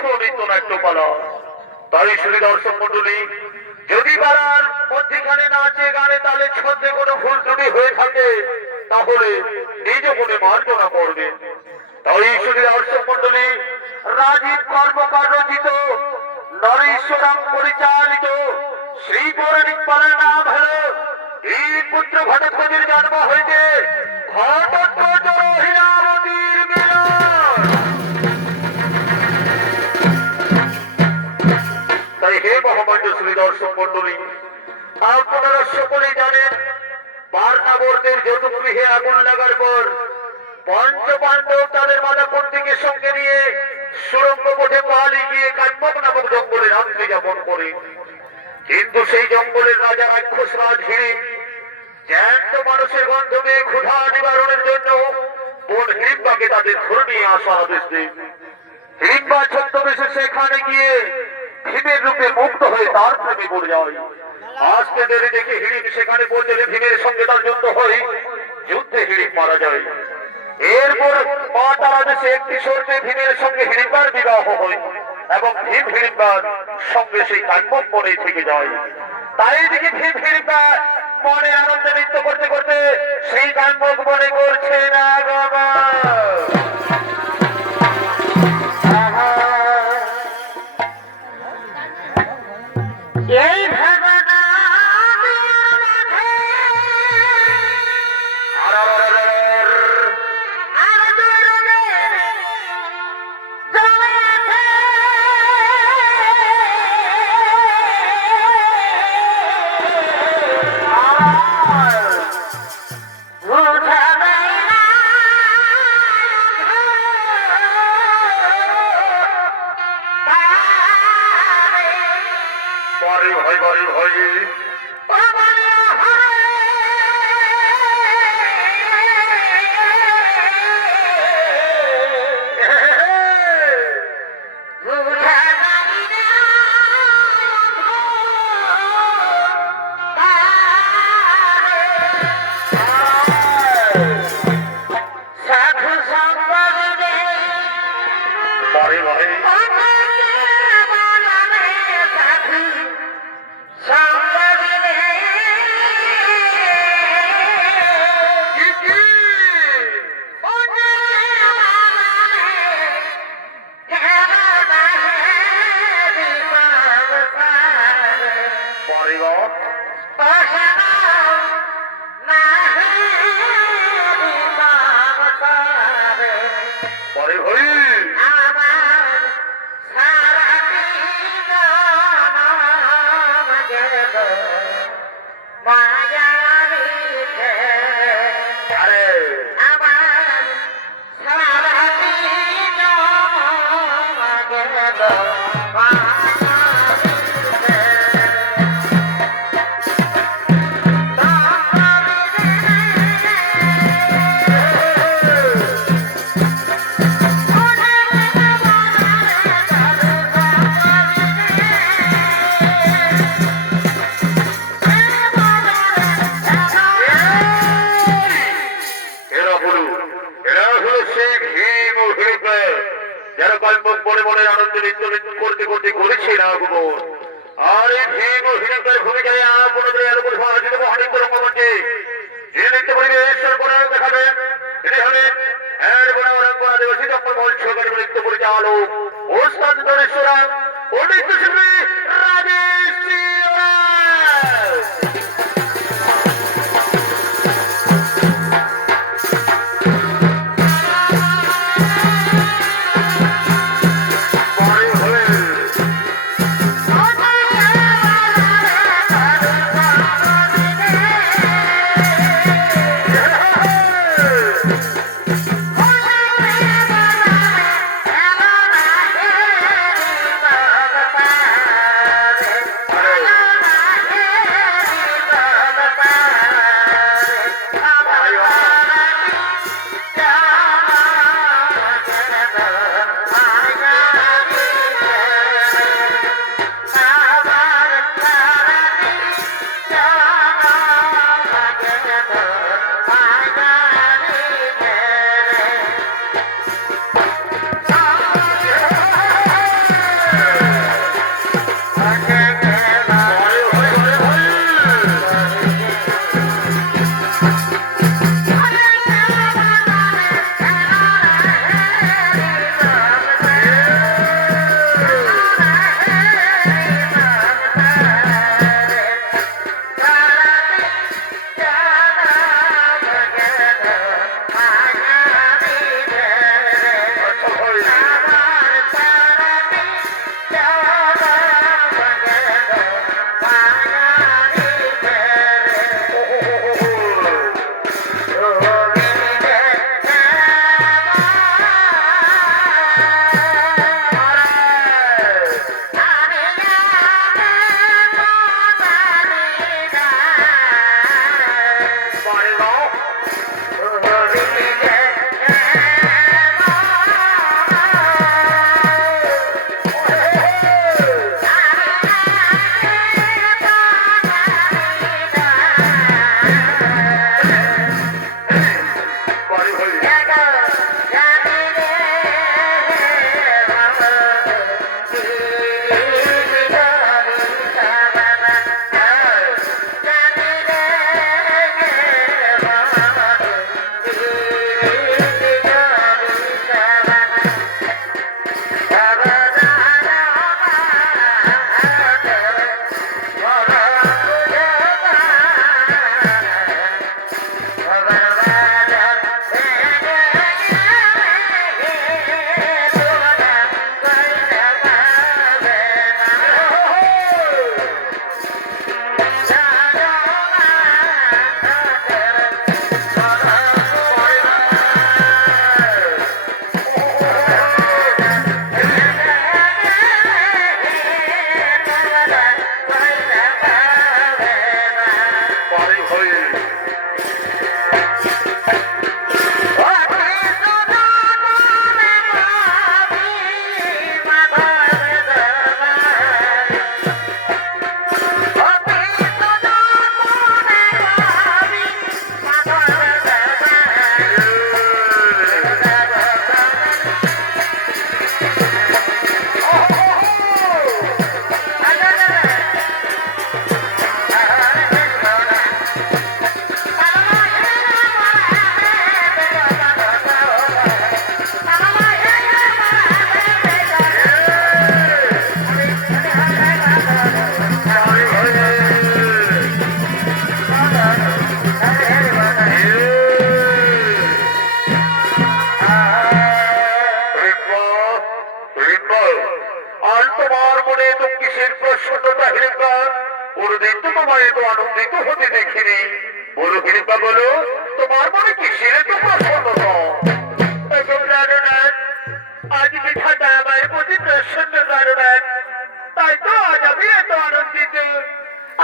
ছিল নৃত্যনাট্যপালা। তাই শুধু দর্শক মন্ডলী, যদি পাড়ার মধ্যখানে নাচে গানে তালে ছন্দে কোনো ভুল ত্রুটি হয়ে থাকে তাহলে নিজ মনে মার্জনা করবে। তাই শুধু দর্শক মন্ডলী, রাজীব কর্মকার রচিত নরেশ্বরাম পরিচালিত শ্রী পৌরাণিক পালার নাম হল এই পুত্র ঘটোৎকচের জন্ম হয়েছে ঘটোৎকচ ও হীরাবতীর মিলন। তাই হে মহামঞ্জশ্রী দর্শক মন্ডলী, আপনারা সকলেই জানেন বারনাবর্তের যদুগৃহে আগুন লাগার পর পঞ্চ পাণ্ডব তাদের মাতা কুন্তিকে সঙ্গে নিয়ে সুরঙ্গ পথে পালিয়ে গিয়ে কাম্যক নামক জঙ্গলে রাত্রি যাপন করে। কিন্তু সেই জঙ্গলের রাজা রাক্ষস রাজ হিড়িম্ব জ্যান্ত মানুষের গন্ধ পেয়ে ক্ষুধা নিবারণের জন্য বোন হিড়িম্বাকে তাদের ধরে নিয়ে আসার আদেশ দেন। হিড়িম্বা ছদ্মবেশে সেখানে গিয়ে ভীমের রূপে মুক্ত হয়ে তার প্রেমে পড়ে যায়। আজকে দেরি দেখে হিড়িম্ব সেখানে পৌঁছলে ভীমের সঙ্গে তার যুদ্ধ হয়। যুদ্ধে হিড়িম্ব মারা যায়। এরপর মা তারা দেশে একটি শর্তে ভীমের সঙ্গে হিড়িম্বার বিবাহ হয় এবং ভীম হিড়িম্বার সঙ্গে সেই কাম্যক বনে থেকে যায়। তাই দেখি ভীম হিড়িম্বা মনে আনন্দে নৃত্য করতে করতে সেই কাম্যক বনে করছে না বাবা। এই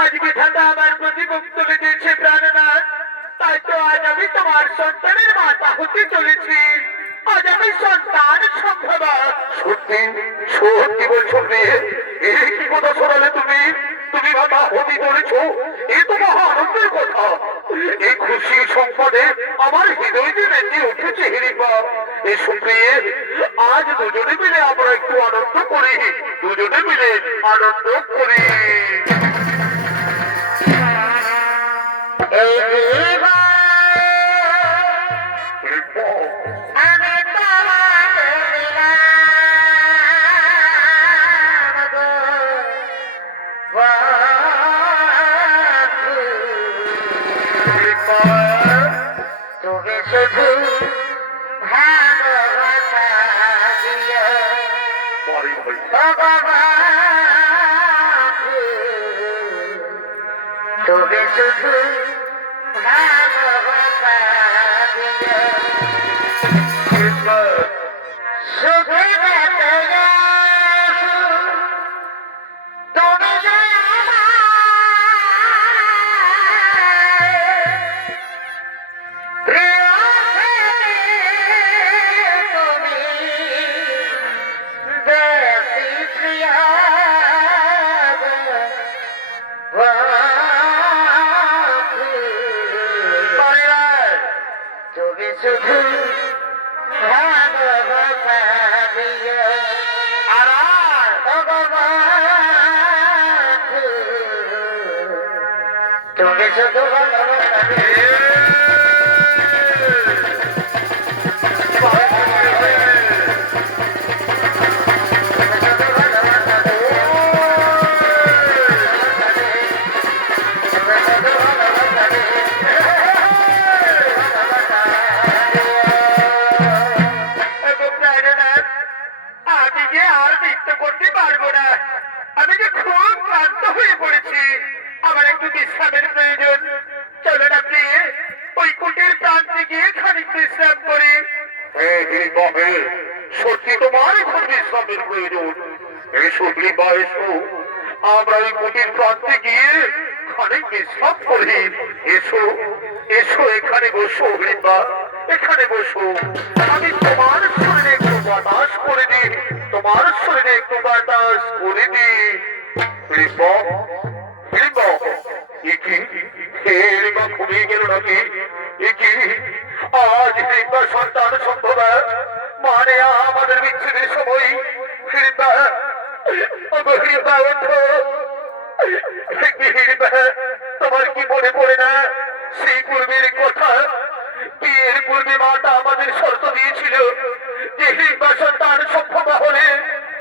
আজকে ঠান্ডা আমার প্রতি মুখ তুলে দিয়েছে প্রাণনাথ, তাই তো আজ আমি তোমার সন্তানের মাতা হতে চলেছি। আজ আমি সন্তান সম্ভবা। সত্যি সত্যি বলছো মেয়ে, এই কি কথা শোনালে তুমি? তুমি মাতা হতে চলেছো, এ তো মহা আনন্দের কথা। এই খুশি সংবাদে আমার হৃদয় যে নেচে উঠেছে হিরিপা। এসো প্রিয়ে, আজ দুজনে মিলে আমরা একটু আনন্দ করি, দুজনে মিলে আনন্দ করি। তোকে শুধু ভালোবাসা দিয়ে সুখে তুমি যে প্রিয় তুমি বেশি প্রিয় শুধু ভালোবাসা দিয়ে আর তুমি শুধু ভালোবাসা দিয়ে সত্যি তোমার এখন বিশ্রামের প্রয়োজন। এসো কৃপা এসো, আমরা এই কুটির প্রান্তে গিয়ে এখানে বিশ্রাম করি। এসো এসো, এখানে বসো হিড়িম্বা, এখানে বসো। আমি তোমার শরীরে একটু বাতাস করে দিই, তোমার শরীরে একটু বাতাস করে দিই। হিড়িম্বা, হিড়িম্বা, একি হিড়িম্বা ঘুমিয়ে গেল নাকি? একি আজ হিড়িম্বা সন্তান সম্ভব, মানে আমাদের বিচ্ছেদের সময়। হিড়িম্বা, হিড়িম্বা ওঠো। হিড়িম্বা, তোমার কি মনে পড়ে না সেই পূর্বের কথা? বিয়ের পূর্বে মাতা আমাদের শর্ত দিয়েছিল যে হিড়িম্বা সন্তান সম্ভব হলে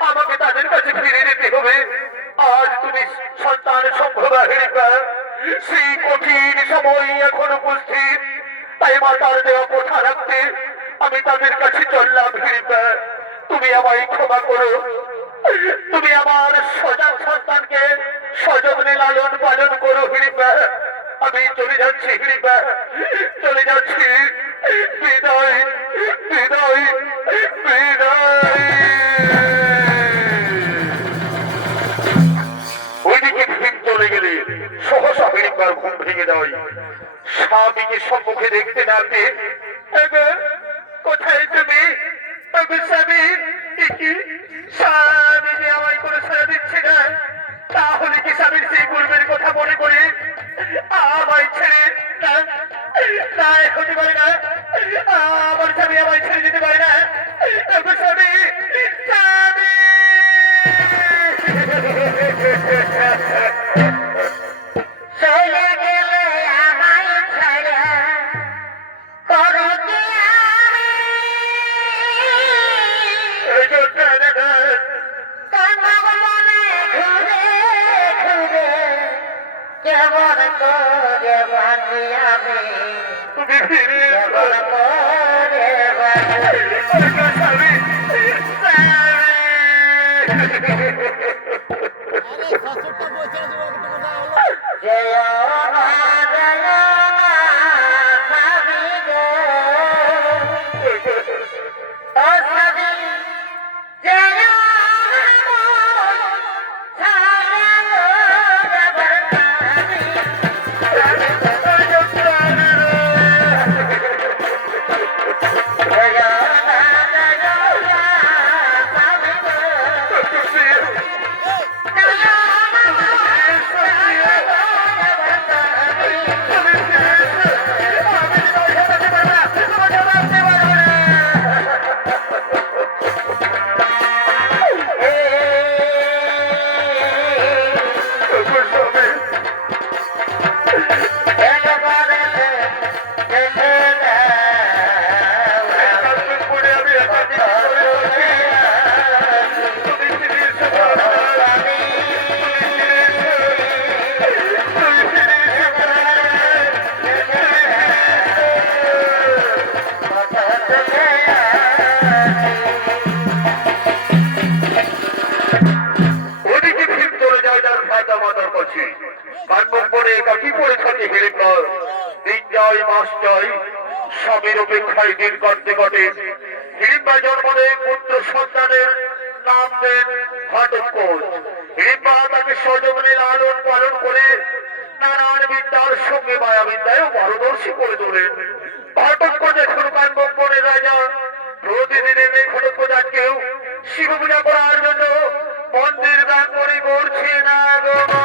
আমাকে তাদের কাছে ফিরে যেতে হবে। আজ তুমি সন্তান সম্ভব হিড়িম্বা, সেই কঠিন সময় এখন উপস্থিত। তাই মাতার দেওয়া কথা রাখতে আমি তাদের কাছে চললাম। হিড়িম্বা, তুমি আমায় ক্ষমা করো, তুমি আমার সজাগ সন্তানকে সযত্নে লালন পালন করো। হিড়িম্বা, আমি চলে যাচ্ছি। হিড়িম্বা, চলে যাচ্ছি। বিদায়, বিদায়, বিদায়। ওইদিকে ভীম চলে গেলে সহসা হিড়িম্বার ঘুম ভেঙে দেয়। স্বামীকে সম্মুখে দেখতে না পেয়ে, কোথায় তুমি? স্বামী, কি স্বামী যে আমায় করে সারা দিচ্ছে না, তাহলে কি স্বামীর সেই পূর্বের কথা মনে করে আমায় ছেড়ে না? না, হতে পারে না, আমার স্বামী আমায় ছেড়ে যেতে পারে না। স্বামী, স্বামী। চলে গেলে আমায় ছাড়া করো কি আমি? কানব মনে ঘুরে ঘুরে কেমন করে বাঁচি আমি, তুমি ফিরে কেমন করে বাঁচি। স্বামী, যেও না স্বামী গো, ও স্বামী, যেও না ছাড়া গো যাবার স্বামী, স্বামী গো, যেও না স্বামী গো, ওদিকে ভীম চলে যায় তার ভাতা মাতার কাছে। কানমুখ পরে একাকি পড়ে থাকে হিড়িম্বা। দিন যায়, মাস যায়, স্বামীর অপেক্ষায় দিন কাটতে কাটে। হিড়িম্বা জন্ম নেয় পুত্র সন্তানের নাম দেন ঘটোৎকচ। হিড়িম্বা তাকে সযত্নে লালন পালন করে নানান বিদ্যার সঙ্গে মায়াবিদ্যায়ও পারদর্শী করে তোলেন। ঘটোৎকচ এখন কানমুখ বনের রাজা। প্রতিদিনের এই ঘটোৎকচ আজকেও শিব পূজা করার জন্য মন্দির দান করে করছে না গো মা।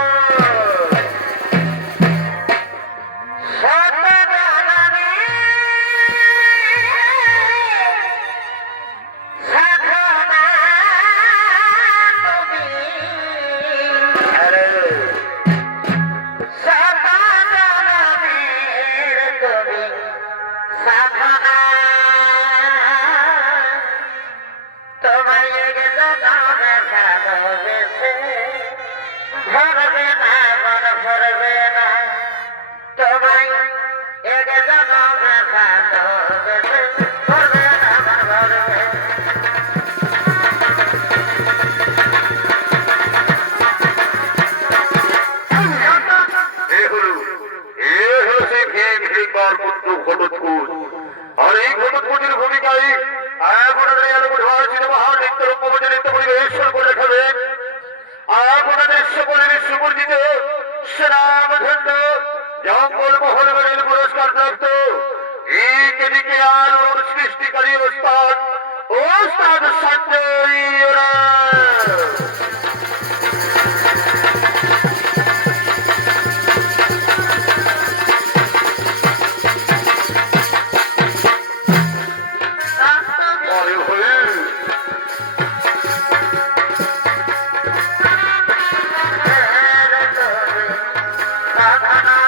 ভরবে না, মন ভরবে না, তোমায় এক জনমে ভালোবেসে ভরবে না, মন ভরবে না। এ হলো সেই ভীম হিড়িম্বার পুত্র ঘটোৎকচ। আর এই ঘটোৎকচের ভূমিকায় আপনাদের এই আলোক সিনেমা নৃত্য রঙ্গমঞ্চ নৃত্য পরিবেশন করে দেখাবেন আপনাদের সকলের সুপরিচিত শ্রীরামধন্য জঙ্গল মহল মেডেল পুরস্কার প্রাপ্ত এদিকে আলোর সৃষ্টিকারী ওস্তাদ ওস্তাদ সঞ্জয় রায়। আরে হয়ে সাধনা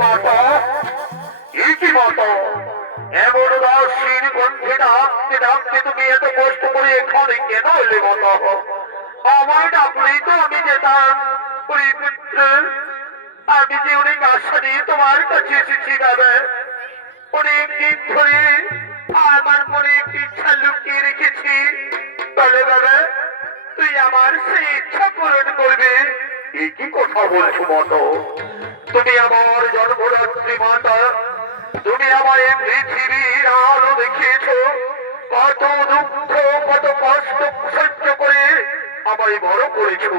মাতা, কি মাতা, এমন উদাসীন কণ্ঠে ডাকতে ডাকতে তুমি এত কষ্ট করে এখানে কেন এলে মাতা? আমায় ডাকলেই তো আমি যেতাম। ওরে পুত্র, আমি যে অনেক আশা নিয়ে তোমার কাছে এসেছি বাবা। অনেক দিন ধরে আমার মনে একটি ইচ্ছা লুকিয়ে রেখেছি। বলে বাবা, তুই আমার সেই ইচ্ছা পূরণ করবে। কি কথা বলছো মতো? তুমি আমার জন্মদাত্রী মাতা, তুমি আমায় পৃথিবীর আলো দেখিয়েছো। কত দুঃখ কত কষ্ট সহ্য করে আমায় বড় করেছো,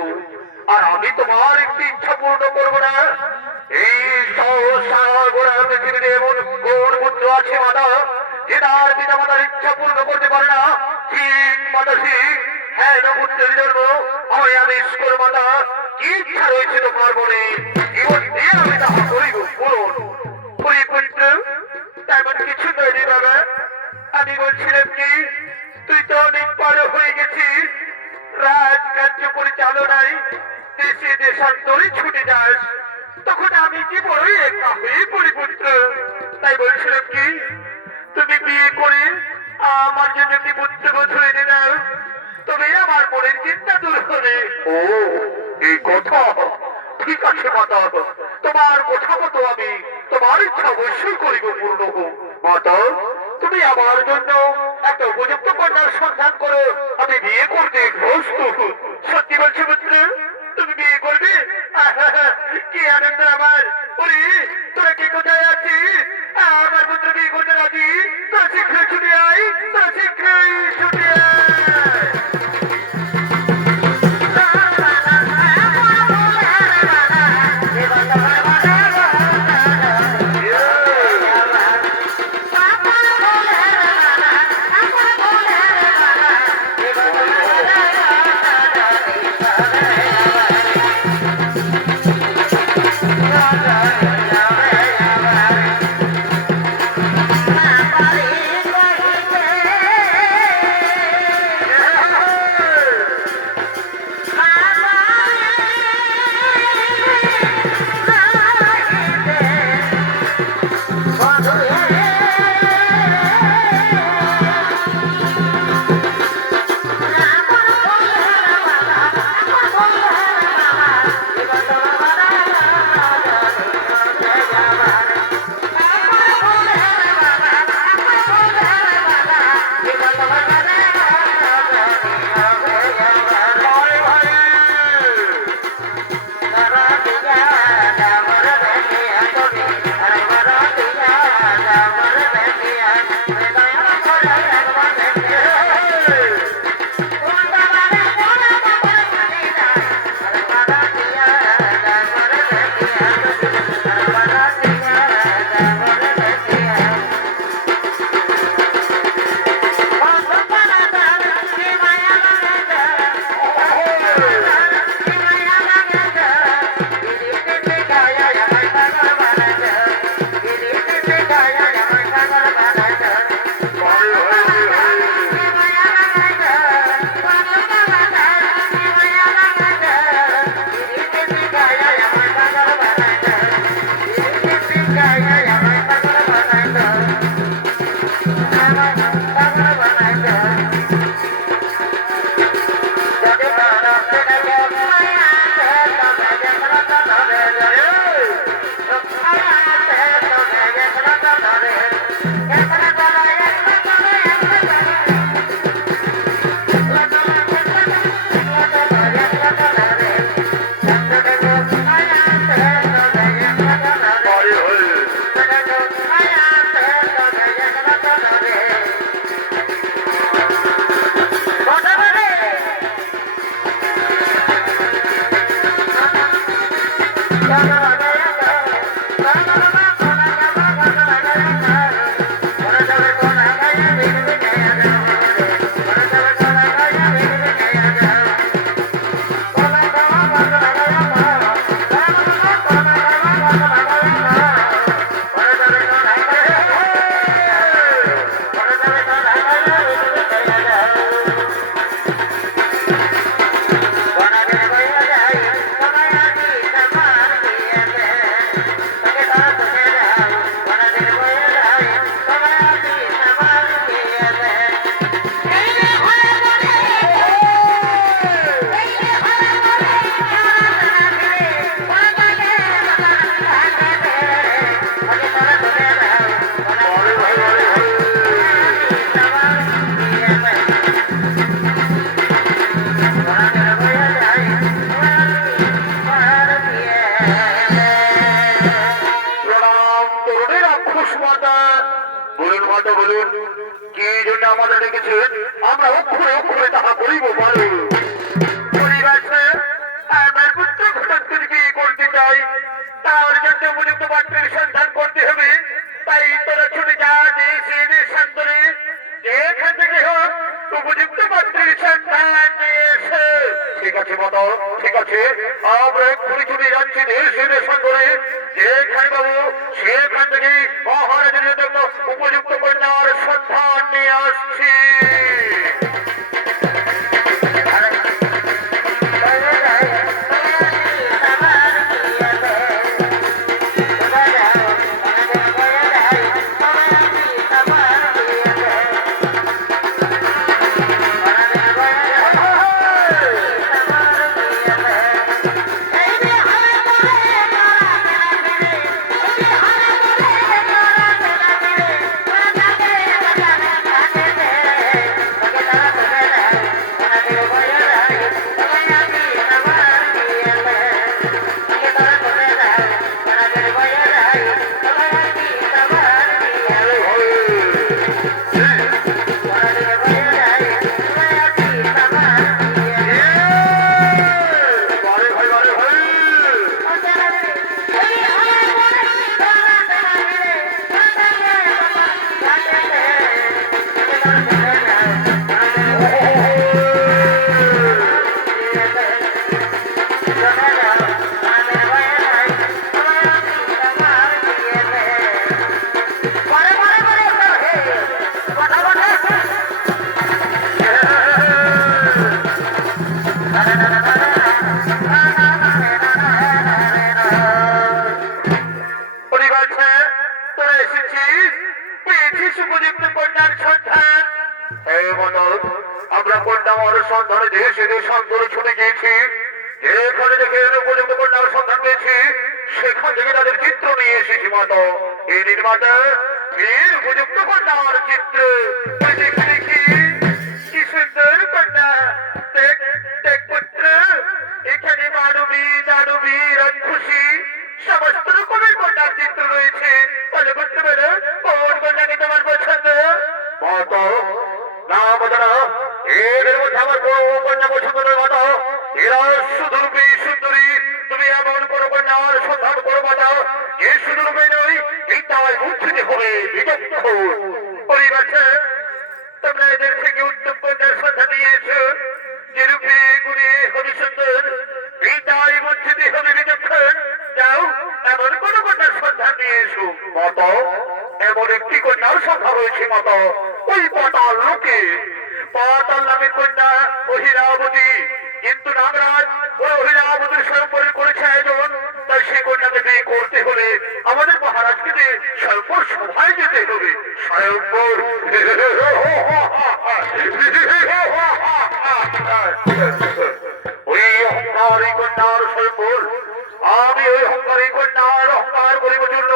আর আমি তোমার একটি ইচ্ছা পূর্ণ করবো না? এই সারা পৃথিবীতে এমন কোন পুত্র আছে মাতা যে তার পিতা মাতার ইচ্ছা পূর্ণ করতে পারে না? ঠিক মাতা ঠিক। হ্যাঁ, পুত্রের জন্ম আমায় আদেশ করো মাতা। কি ইচ্ছা রয়েছে তোমার মনে, জীবন দিয়ে আমি তাহা করিব পূরণ। ওই পুত্র, তেমন কিছু নয় বাবা। আমি বলছিলাম কি, তুই তো অনেক বড় হয়ে গেছিস, রাজকার্য পরিচালনায় দেশে দেশান্তরে ছুটে যাস। তখন আমি কি বড়ই একা হয়ে পড়ি পুত্র। তাই বলছিলাম কি, তুমি বিয়ে করে আমার জন্য কি পুত্রবধূ এনে দাও, তবে আমার মনের চিন্তা দূর হবে। ও, এই কথা। ঠিক আছে মাতা, তোমার কথা মতো আমি তোমার ইচ্ছা অবশ্যই করিব পূর্ণ হোক। মাতা, তুমি আমার জন্য একটা উপযুক্ত কন্যার সন্ধান করো, আমি বিয়ে করতে প্রস্তুত। সত্যি বলছি পুত্র, তুমি বিয়ে করবে? কি আনন্দ আমার। ওরে, তোরা কি কোথায় আছিস? আমার পুত্র বিয়ে করতে রাজি। তোরা শীঘ্রই ছুটে আয়, তোরা শীঘ্রই ছুটে আয়। রাক্ষস মাতা। বলুন মাতা বলুন, কি জন্য আমাদের ডেকেছেন? আমরা অক্ষরে অক্ষরে তাহা করিব পারো। পরিবারে আমার পুত্র ঘটককে বিয়ে করতে চাই, তার জন্য উপযুক্ত পাত্রের সন্ধান করতে হবে। তাই তোরা ছুটে যা, দেশের শান্তরে যেখান থেকে হোক উপযুক্ত পাত্রের সন্ধান নিয়ে এসে। ঠিক আছে মাতা, ঠিক আছে, আমরা এক্ষুনি ছুটে যাচ্ছি দেশের শান্তরে। যেখানে বাবু সেখান থেকে মহারাজের জন্য উপযুক্ত কন্যার সন্ধান নিয়ে আসছি। আমরা কন্যার সন্ধানে দেশে দেশান্তরে ছুটে গিয়েছি। যেখানে দেখে উপযুক্ত কন্যার সন্ধান পেয়েছি, সেখান থেকে তাদের চিত্র নিয়ে এসেছি মাতা। এই নির্মাতা বীর উপযুক্ত কন্যার চিত্র দেখি। কি সুন্দর কন্যা, দেখ দেখ পুত্র, এখানে মানবী দানবী রাক্ষসী সমস্ত রকমের কন্যার চিত্র রয়েছে। বলে করতে পারো কোন কন্যাকে তোমার পছন্দ? মাতা না মাতা, এদের মধ্যে আমার কোনো কন্যা পছন্দ নয় মাতা। এরা সুদূরপী সুন্দরী। তুমি এমন কোন কন্যার সন্ধান করো মাতা, যে সুদূরপী নয়, বিদ্যায় বুদ্ধিতে হবে বিচক্ষণ। পরিবারে তোমরা এদের থেকে উত্তম কন্যার সন্ধান নিয়েছো, যে রূপে গুণে হবে সুন্দর, বিদ্যায় বুদ্ধিতে হবে বিচক্ষণ। যাও এমন কোন কন্যার সন্ধান নিয়ে এসো। মাতা, এমন একটি কন্যার সন্ধান রয়েছে মাতা, ওই পাতাল লোকে। পাতাল নামের কন্যা অহিরাবতী, কিন্তু নাগরাজ ওই অহিরাবতীর স্বয়ংবরে করেছে আয়োজন। তাই সেই কন্যাকে বিয়ে করতে হলে আমাদের মহারাজকে দিয়ে স্বয়ংবর সভায় যেতে হবে। স্বয়ংবর ওই অহংকারী কন্যার স্বয়ংবর। আমি ওই অহংকারী কন্যার অহংকার করিব জন্য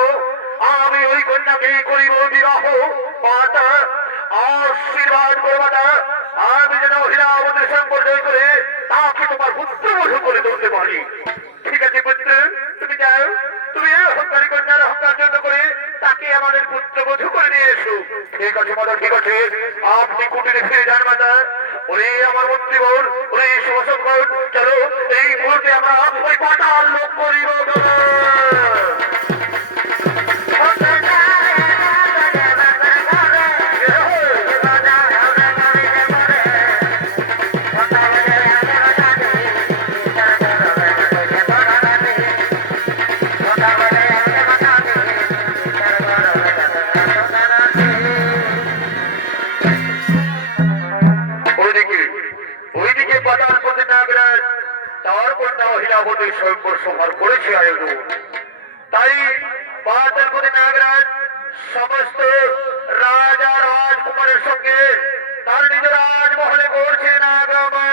আমি ওই কন্যাকে করিব বিবাহ। মাতা আশীর্বাদ করো মাতা, আমি যেন অহিরাবতীর সম্পর্ক করে তাকে তোমার পুত্রবধূ করে তুলতে পারি। ঠিক আছে পুত্র, তুমি যাও, তুমি অহংকারী কন্যার অহংকার জন্য করে তাকে আমাদের পুত্রবধূ করে নিয়ে এসো। ঠিক আছে মাতা, ঠিক আছে, আপনি কুটিরে ফিরে যান মাতা। ওরে আমার মন্ত্রীবর, ওরে শুভসংকট, চলো এই মুহূর্তে আমরা ওই পাতাল লোক করিব। ওইদিকে পাতাল পথে নাগরাজ তার কন্যা অহিরাবতী স্বয়ংবর সভার করেছে আয়োজন। তাই পাতাল পথে নাগরাজ সমস্ত রাজা রাজকুমারের সঙ্গে তার নিজ রাজমহলে করছে নাগমা।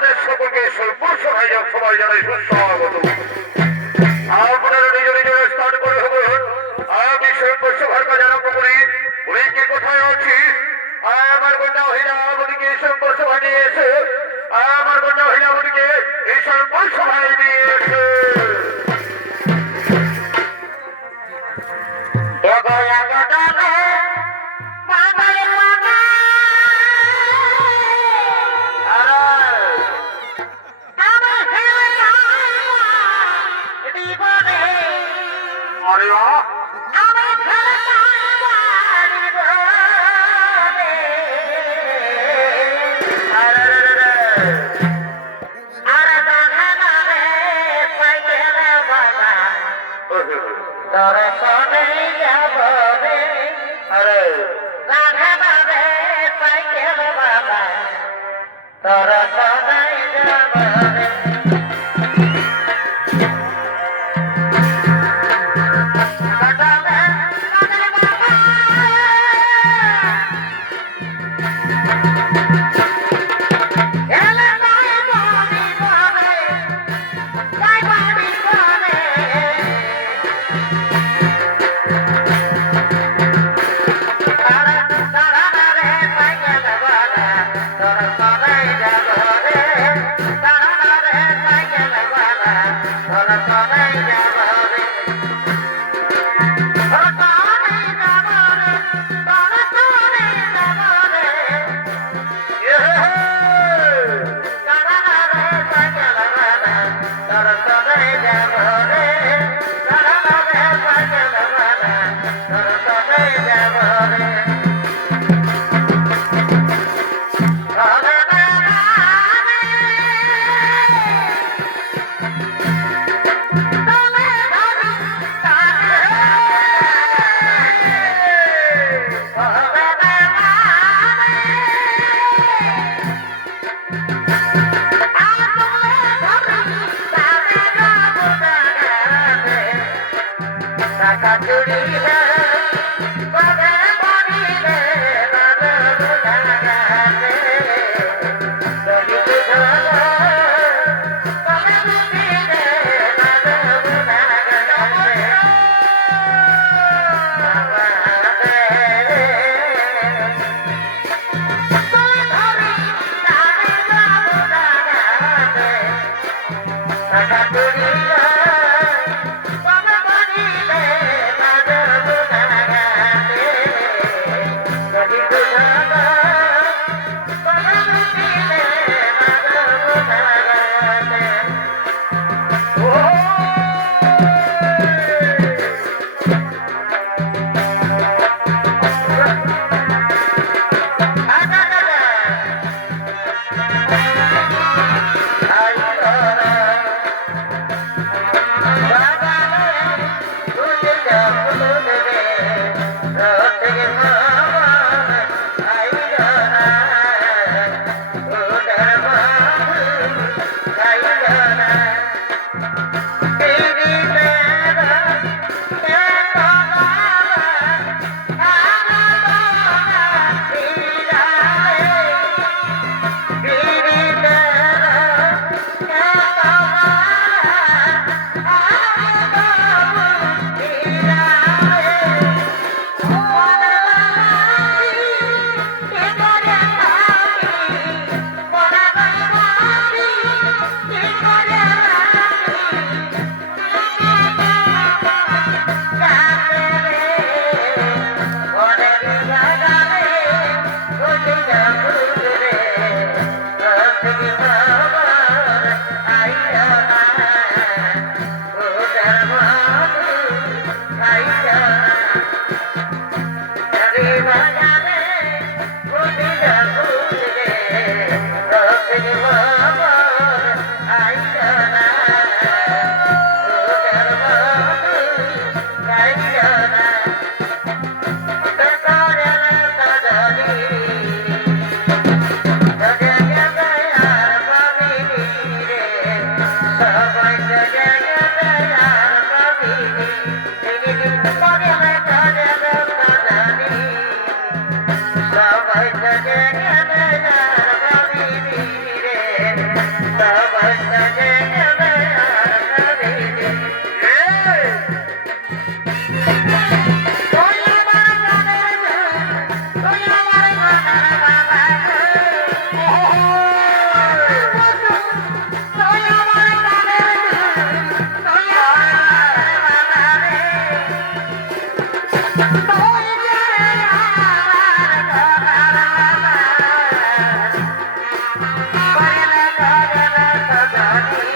আপনাদের সকলকে সর্বসভায় সবাই জানাই সুস্বাগত। আপনারা নিজ নিজের স্থান করে হবেন। আমি সর্বসভার কাজ আরম্ভ করি। উনি কি কোথায় আছি? আমার কন্যা মহিলা আমাদেরকে সর্বসভা নিয়ে এসে আমার কন্যা মহিলা আমাদেরকে এই সর্বসভায় নিয়ে এসে আরে বাহ! আরে তোরা সবাই যাবে তোমায় সাজে গেলে আর কবি তুই আমার প্রাণের তুই আমার প্রাণের বাবা তুই আমার প্রাণের তুই আমার বাবা রে তুই যে আমার ঘরের বাবা কইলে কইলে সজনী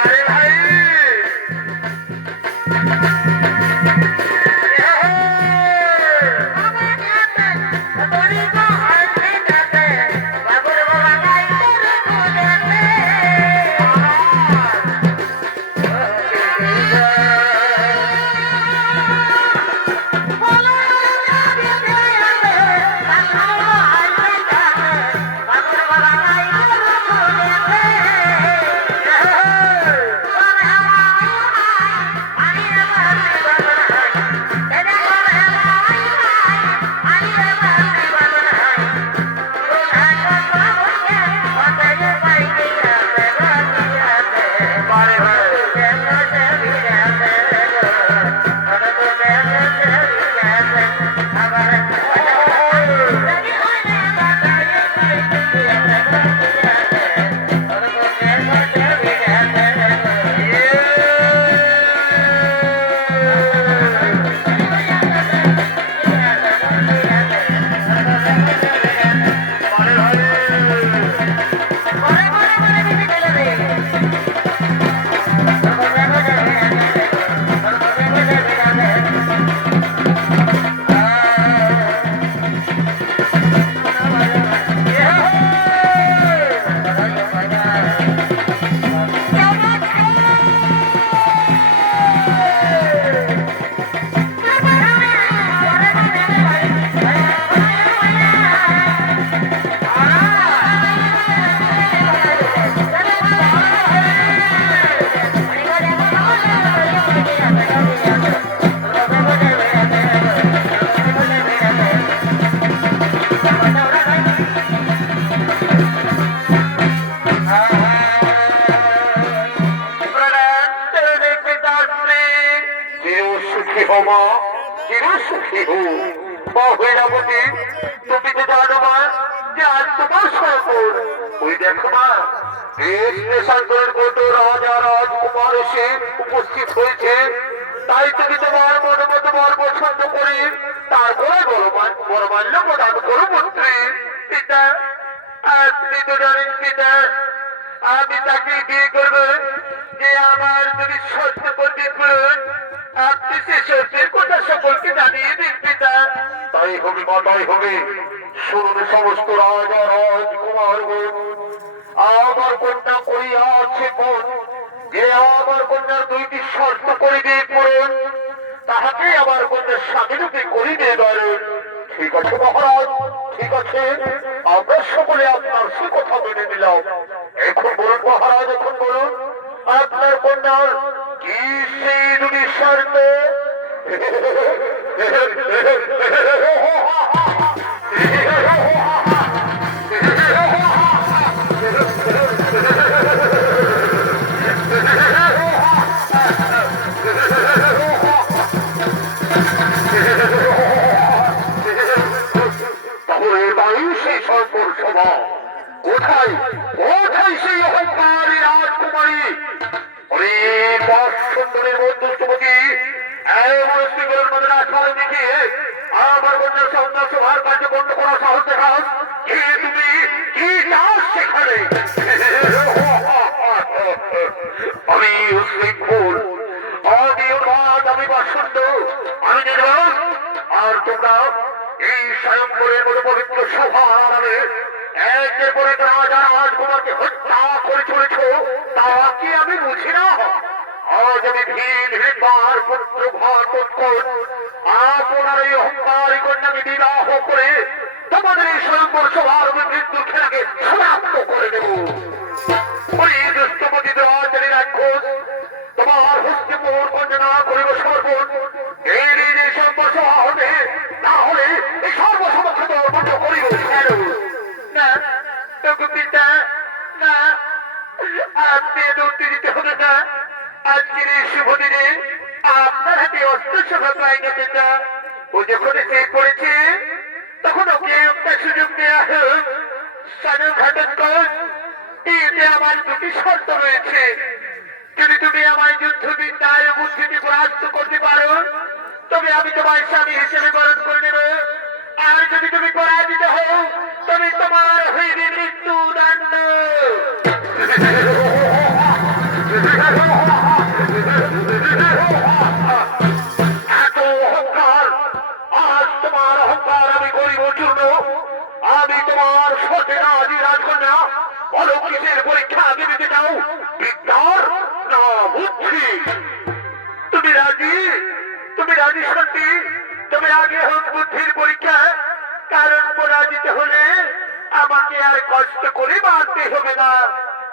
আরে ভাই মা চির সুখী হো মা হইরাবতী তুমি তো জানো মা যে আজ তোমার সরপর ওই দেখো মা দেশ দেশান্তরের কত রাজা রাজকুমার এসে উপস্থিত হয়েছে তাই তুমি তোমার মনে মতো বর পছন্দ করি তারপরে বড় মাল্য প্রদান করো মন্ত্রী পিতা আপনি তো জানেন পিতা আমি তাকে বিয়ে করবো যে আমার যদি শর্ত করতে পারেন আপনি সে শর্তের কথা সকলকে জানিয়ে দিন পিতা তাই হবে মা তাই হবে শুনুন সমস্ত রাজা রাজকুমার আমার কন্যা করিয়া আছে বোন যে আমার কন্যার দুইটি শর্ত করিবে পূরণ তাহাকে আমার কন্যার স্বামী রূপে করিবে বরণ ঠিক আছে মহারাজ ঠিক আছে আমরা সকলে আপনার সে কথা মেনে নিলাম এখন বলুন মহারাজ এখন বলুন আপনার কন্যার কি সেই দুটি শর্ত তাহলে এটাই সেই সর্বর সভা কোথায় কোথায় সেই অহংকারী রাজকুমারী অনেক সুন্দরের মধ্যস্থপতি এমন শ্রীগুলোর মধ্যে রাজমাল দেখিয়ে আমার কন্যার সন্ধ্যা সভার কার্য বন্ধ করার সাহস দেখাস কি তুমি কি চাস সেখানে আমি উশৃঙ্খল আমি উন্মাদ আমি বাসন্ত আর তোমরা এই স্বয়ংবরের মতো পবিত্র সভা আড়ালে একের পর এক রাজা রাজকুমারকে হত্যা করে চলেছ, তা কি আমি বুঝি না? আজ আমি ভীম হিড়িম্বার পুত্র ঘটোৎকচ আপনার এই অহংকারী কন্যাকে বিবাহ করে তোমাদের এই স্বয়ংবর সভার মৃত্যুর খেলাকে সমাপ্ত করে দেব। ওই দুষ্টপতি রাজারী রাক্ষস তোমার হস্তিপুর কন্যা করিব সমর্পণ। এই যে স্বয়ংবর সভা হবে, না হলে এই সর্বসমক্ষ বন্ধ করিব। না পিতা, না, আপনি এত উত্তেজিত হবে না। আজকের এই শুভ দিনে আপনার হাতে অস্ত্র সভা পাই না পিতা। ও যখন এসে পড়েছে তখন ওকে একটা সুযোগ দেওয়া হোক। স্বয়ং ঘটোৎকচ, এতে আমার দুটি শর্ত রয়েছে। যদি তুমি আমার যুদ্ধবিদ্যায় ও বুদ্ধিকে পরাস্ত করতে পারো, তবে আমি তোমার স্বামী হিসেবে বরণ করে নেব। আর যদি তুমি পরাজিত হও, তবে তোমার হইবে মৃত্যুদণ্ড। এত অহংকার! আজ তোমার অহংকার আমি করিব চূর্ণ। আমি তোমার সতেরাজি রাজকন্যা। বলো কিসের পরীক্ষা আগে দিতে চাও, বিদ্যার না বুদ্ধি? তুমি রাজি? তুমি রাজি সত্যি? তবে আগে হোক বুদ্ধির পরীক্ষা। কারণ পরাজিত হলে আমাকে আর কষ্ট করে মারতে হবে না।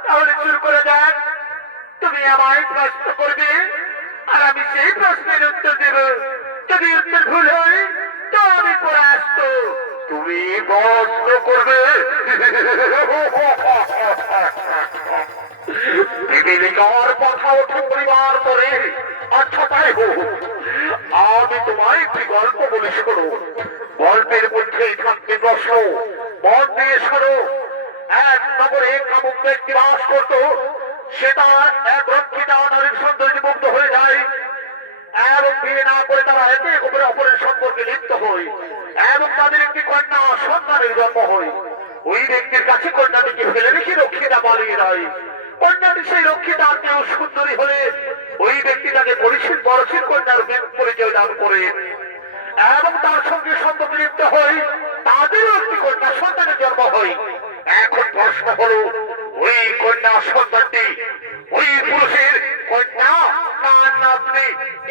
তাহলে শুরু করে যাক। তুমি আমায় প্রশ্ন করবে আর আমি সেই প্রশ্নের উত্তর দেব। যদি উত্তর ভুল হয় তো আমি পরাস্ত। তুমি প্রশ্ন করবে? বিবেলিকার কথা ওঠে পরিবার পরে। আচ্ছা তাই হোক, আমি তোমায় একটি গল্প বলে শোনো। গল্পের মধ্যে থাকতে প্রশ্ন, মন দিয়ে শোনো। এক নগরে কামুক ব্যক্তি বাস করত। সে তার এক রক্ষিতা নারীর সৌন্দর্যে মুগ্ধ হয়ে যায় এবং বিয়ে না করে তারা একে অপরের সম্পর্কে লিপ্ত হয় এবং তাদের একটি কন্যা সন্তানের জন্ম হয়। ওই ব্যক্তির কাছে কন্যাটিকে ফেলে রেখে রক্ষিতা পালিয়ে যায়। কন্যাটি সেই রক্ষিতা কেউ সুন্দরী হলে ওই ব্যক্তি তাকে পরশীল কন্যার পরিচয় দান করে এবং তার সঙ্গে সম্পর্কে লিপ্ত হয়। তাদেরও একটি কন্যা সন্তানের জন্ম হয়। এখন প্রশ্ন হলো, ওই কন্যা সন্তানটি ওই পুরুষের কন্যা না নাতনি?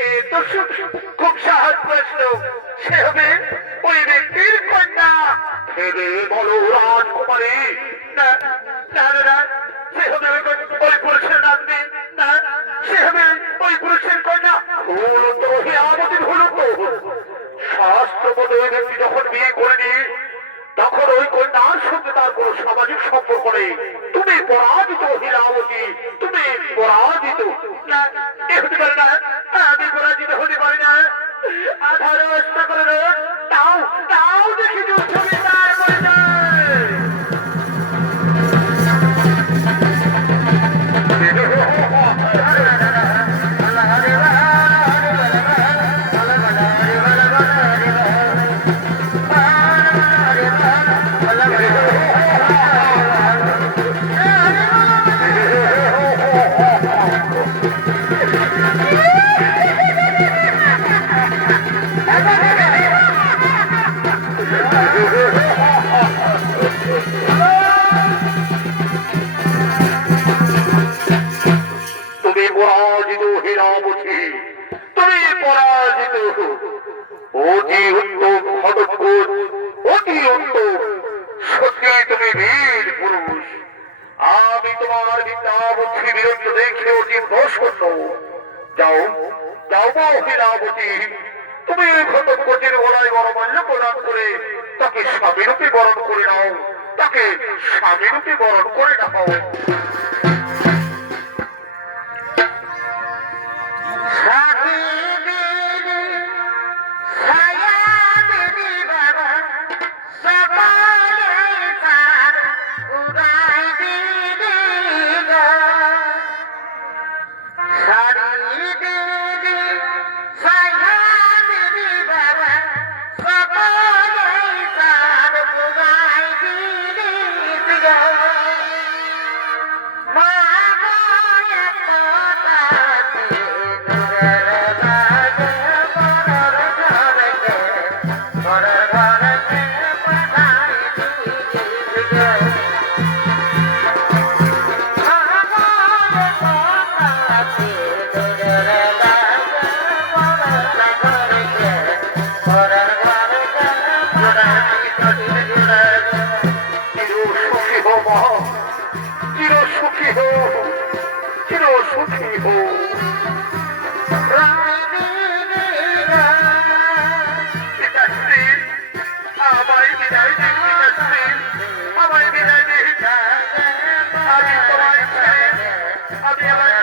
এ তো খুব সহজ প্রশ্ন। সে হবে ওই ব্যক্তির কন্যা। ভেবে বলো রাজকুমারী। না না না, সে হবে ওই পুরুষের নাতনি। না, সে হবে ওই পুরুষের কন্যা। ভুল তো হিরাবতী, ভুল তো। শাস্ত্রমত ওই ব্যক্তি যখন বিয়ে করেনি তখন ওই কন্যার সঙ্গে তার কোন সামাজিক সম্পর্ক নেই। তুমি পরাজিত হীরাবতী, তুমি পরাজিত। না, এ হতে পারে না। আমি পরাজিত হতে পারি না। আধার অস্ত্র করে তাও তাও দেখি যুদ্ধ বিস্তার করে যায়। তুমি পরাজিত হীরাবতী, তুমি পরাজিত। অতি উত্তম ঘটোৎকচ, অতি উত্তম। সত্যি তুমি বীর পুরুষ। আমি তোমার বিদ্যাবুদ্ধি বীরত্ব দেখে অতি প্রসন্ন। যাও যাও মা হীরাবতী, তুমি ঘটোৎকচের গলায় বরমাল্য প্রদান করে তাকে স্বামীরূপে বরণ করে নাও। তাকে স্বামীরূপে বরণ করে নাও। সাথী দিদি, ছায়া দিদি বাবা, সকালে তার উদয় দিদি গো। সারি দিদি, ছায়া দিদি বাবা, সকালে তার উদয় দিদি গো। হো, চির সুখী হো। পিতাশ্রী, আমায় বিদায় দিন পিতাশ্রী, আমায় বিদায় দিন। আমি তোমার ছেলে, আমি আমার